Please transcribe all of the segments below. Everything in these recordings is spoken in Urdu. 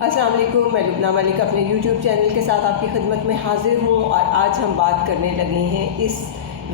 السلام علیکم، میں لبنہ ملک اپنے یوٹیوب چینل کے ساتھ آپ کی خدمت میں حاضر ہوں، اور آج ہم بات کرنے لگے ہیں اس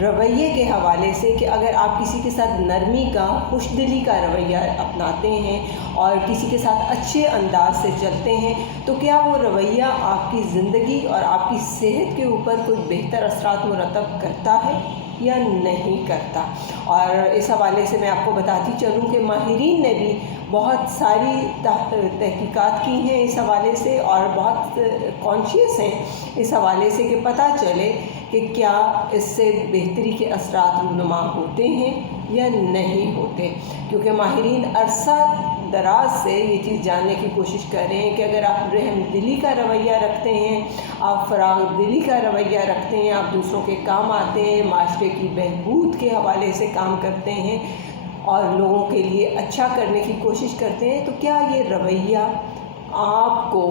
رویے کے حوالے سے کہ اگر آپ کسی کے ساتھ نرمی کا، خوش دلی کا رویہ اپناتے ہیں اور کسی کے ساتھ اچھے انداز سے چلتے ہیں تو کیا وہ رویہ آپ کی زندگی اور آپ کی صحت کے اوپر کوئی بہتر اثرات مرتب کرتا ہے یا نہیں کرتا۔ اور اس حوالے سے میں آپ کو بتاتی چلوں کہ ماہرین نے بھی بہت ساری تحقیقات کی ہیں اس حوالے سے، اور بہت کانشیس ہیں اس حوالے سے کہ پتہ چلے کہ کیا اس سے بہتری کے اثرات رونما ہوتے ہیں یا نہیں ہوتے، کیونکہ ماہرین عرصہ دراز سے یہ چیز جاننے کی کوشش کر رہے ہیں کہ اگر آپ رحم دلی کا رویہ رکھتے ہیں، آپ فراغ دلی کا رویہ رکھتے ہیں، آپ دوسروں کے کام آتے ہیں، معاشرے کی بہبود کے حوالے سے کام کرتے ہیں اور لوگوں کے لیے اچھا کرنے کی کوشش کرتے ہیں، تو کیا یہ رویہ آپ کو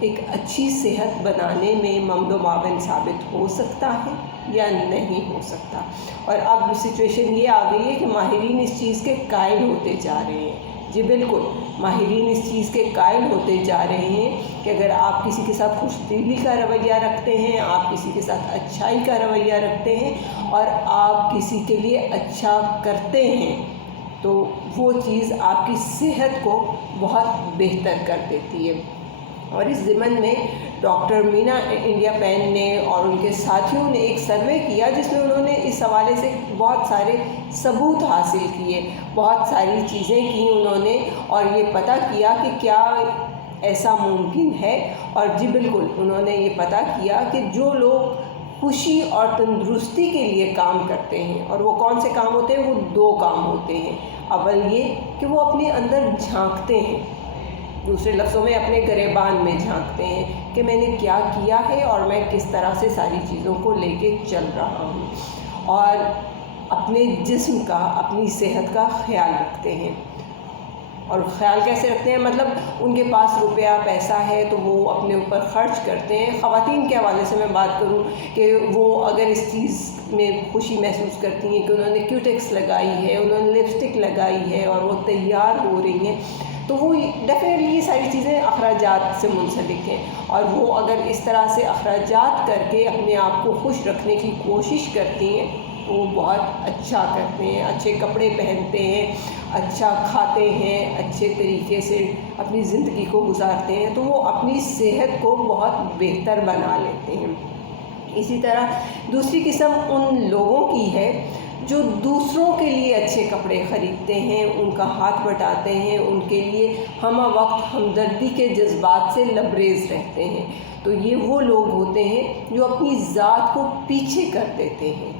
ایک اچھی صحت بنانے میں ممد و معاون ثابت ہو سکتا ہے یا نہیں ہو سکتا۔ اور اب سچویشن یہ آ گئی ہے کہ ماہرین اس چیز کے قائل ہوتے جا رہے ہیں۔ جی بالکل، ماہرین اس چیز کے قائل ہوتے جا رہے ہیں کہ اگر آپ کسی کے ساتھ خوش دلی کا رویہ رکھتے ہیں، آپ کسی کے ساتھ اچھائی کا رویہ رکھتے ہیں اور آپ کسی کے لیے اچھا کرتے ہیں تو وہ چیز آپ کی صحت کو بہت بہتر کر دیتی ہے۔ اور اس ضمن میں ڈاکٹر مینا انڈیا پین نے اور ان کے ساتھیوں نے ایک سروے کیا جس میں انہوں نے اس حوالے سے بہت سارے ثبوت حاصل کیے، بہت ساری چیزیں کی انہوں نے، اور یہ پتہ کیا کہ کیا ایسا ممکن ہے۔ اور جی بالکل، انہوں نے یہ پتہ کیا کہ جو لوگ خوشی اور تندرستی کے لیے کام کرتے ہیں، اور وہ کون سے کام ہوتے ہیں، وہ دو کام ہوتے ہیں۔ اول یہ کہ وہ اپنے اندر جھانکتے ہیں، دوسرے لفظوں میں اپنے گریبان میں جھانکتے ہیں کہ میں نے کیا کیا ہے اور میں کس طرح سے ساری چیزوں کو لے کے چل رہا ہوں، اور اپنے جسم کا، اپنی صحت کا خیال رکھتے ہیں۔ اور خیال کیسے رکھتے ہیں؟ مطلب ان کے پاس روپیہ پیسہ ہے تو وہ اپنے اوپر خرچ کرتے ہیں۔ خواتین کے حوالے سے میں بات کروں کہ وہ اگر اس چیز میں خوشی محسوس کرتی ہیں کہ انہوں نے کیوٹیکس لگائی ہے، انہوں نے لپسٹک لگائی ہے اور وہ تیار ہو رہی ہیں، تو وہ ڈیفینیٹلی یہ ساری چیزیں اخراجات سے منسلک ہیں، اور وہ اگر اس طرح سے اخراجات کر کے اپنے آپ کو خوش رکھنے کی کوشش کرتی ہیں تو وہ بہت اچھا کرتے ہیں، اچھے کپڑے پہنتے ہیں، اچھا کھاتے ہیں، اچھے طریقے سے اپنی زندگی کو گزارتے ہیں، تو وہ اپنی صحت کو بہت بہتر بنا لیتے ہیں۔ اسی طرح دوسری قسم ان لوگوں کی ہے جو دوسروں کے لیے اچھے کپڑے خریدتے ہیں، ان کا ہاتھ بٹاتے ہیں، ان کے لیے ہمہ وقت ہمدردی کے جذبات سے لبریز رہتے ہیں۔ تو یہ وہ لوگ ہوتے ہیں جو اپنی ذات کو پیچھے کر دیتے ہیں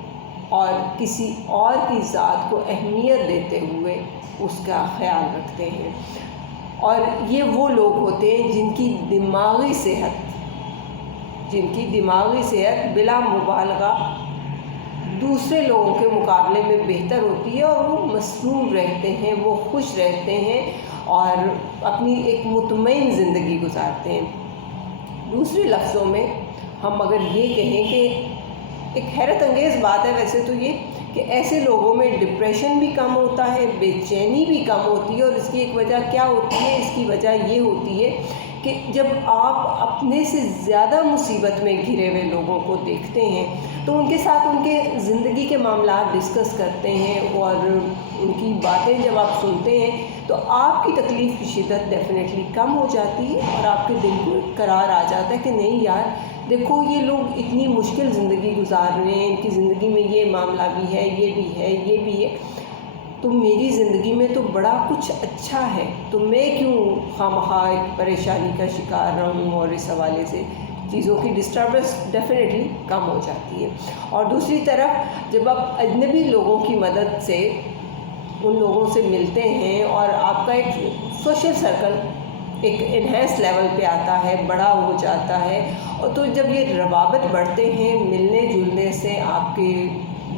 اور کسی اور کی ذات کو اہمیت دیتے ہوئے اس کا خیال رکھتے ہیں۔ اور یہ وہ لوگ ہوتے ہیں جن کی دماغی صحت بلا مبالغہ دوسرے لوگوں کے مقابلے میں بہتر ہوتی ہے، اور وہ مسرور رہتے ہیں، وہ خوش رہتے ہیں اور اپنی ایک مطمئن زندگی گزارتے ہیں۔ دوسرے لفظوں میں ہم اگر یہ کہیں کہ ایک حیرت انگیز بات ہے ویسے تو یہ کہ ایسے لوگوں میں ڈپریشن بھی کم ہوتا ہے، بے چینی بھی کم ہوتی ہے، اور اس کی ایک وجہ کیا ہوتی ہے؟ اس کی وجہ یہ ہوتی ہے کہ جب آپ اپنے سے زیادہ مصیبت میں گھرے ہوئے لوگوں کو دیکھتے ہیں تو ان کے ساتھ ان کے زندگی کے معاملات ڈسکس کرتے ہیں، اور ان کی باتیں جب آپ سنتے ہیں تو آپ کی تکلیف کی شدت ڈیفینیٹلی کم ہو جاتی ہے، اور آپ کے دل کو قرار آ جاتا ہے کہ نہیں یار، دیکھو یہ لوگ اتنی مشکل زندگی گزار رہے ہیں، ان کی زندگی میں یہ معاملہ بھی ہے، یہ بھی ہے، یہ بھی ہے، تو میری زندگی میں تو بڑا کچھ اچھا ہے، تو میں کیوں خواہ ایک پریشانی کا شکار رہوں؟ اور اس حوالے سے چیزوں کی ڈسٹربنس ڈیفینیٹلی کم ہو جاتی ہے۔ اور دوسری طرف جب آپ اجنبی لوگوں کی مدد سے ان لوگوں سے ملتے ہیں اور آپ کا ایک سوشل سرکل ایک انہینس لیول پہ آتا ہے، بڑا ہو جاتا ہے، اور تو جب یہ روابط بڑھتے ہیں، ملنے جلنے سے آپ کے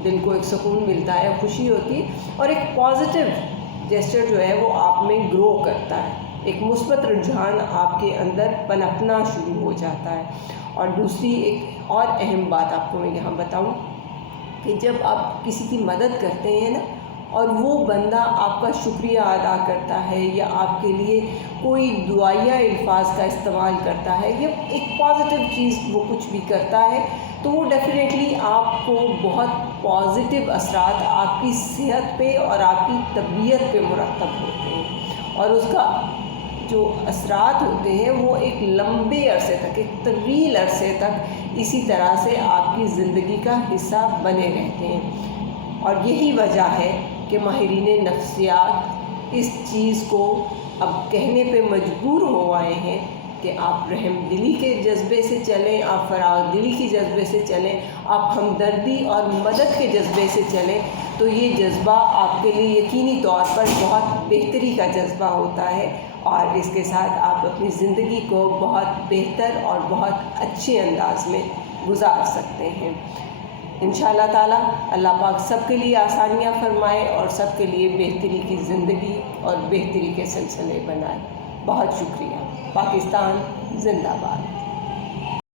دل کو ایک سکون ملتا ہے، خوشی ہوتی ہے، اور ایک پازیٹیو جیسچر جو ہے وہ آپ میں گرو کرتا ہے، ایک مثبت رجحان آپ کے اندر پنپنا شروع ہو جاتا ہے۔ اور دوسری ایک اور اہم بات آپ کو میں یہاں بتاؤں کہ جب آپ کسی کی مدد کرتے ہیں نا، اور وہ بندہ آپ کا شکریہ ادا کرتا ہے یا آپ کے لیے کوئی دعائیہ الفاظ کا استعمال کرتا ہے یا ایک پازیٹیو چیز وہ کچھ بھی کرتا ہے، تو وہ ڈیفینیٹلی آپ کو بہت پازیٹیو اثرات آپ کی صحت پہ اور آپ کی طبیعت پہ مرتب ہوتے ہیں، اور اس کا جو اثرات ہوتے ہیں وہ ایک لمبے عرصے تک، ایک طویل عرصے تک اسی طرح سے آپ کی زندگی کا حصہ بنے رہتے ہیں۔ اور یہی وجہ ہے کہ ماہرین نفسیات اس چیز کو اب کہنے پہ مجبور ہو آئے ہیں کہ آپ رحم دلی کے جذبے سے چلیں، آپ فراغ دلی کے جذبے سے چلیں، آپ ہمدردی اور مدد کے جذبے سے چلیں، تو یہ جذبہ آپ کے لیے یقینی طور پر بہت بہتری کا جذبہ ہوتا ہے، اور اس کے ساتھ آپ اپنی زندگی کو بہت بہتر اور بہت اچھے انداز میں گزار سکتے ہیں۔ انشاءاللہ تعالیٰ اللہ پاک سب کے لیے آسانیاں فرمائے اور سب کے لیے بہتری کی زندگی اور بہتری کے سلسلے بنائے۔ بہت شکریہ۔ پاکستان زندہ باد۔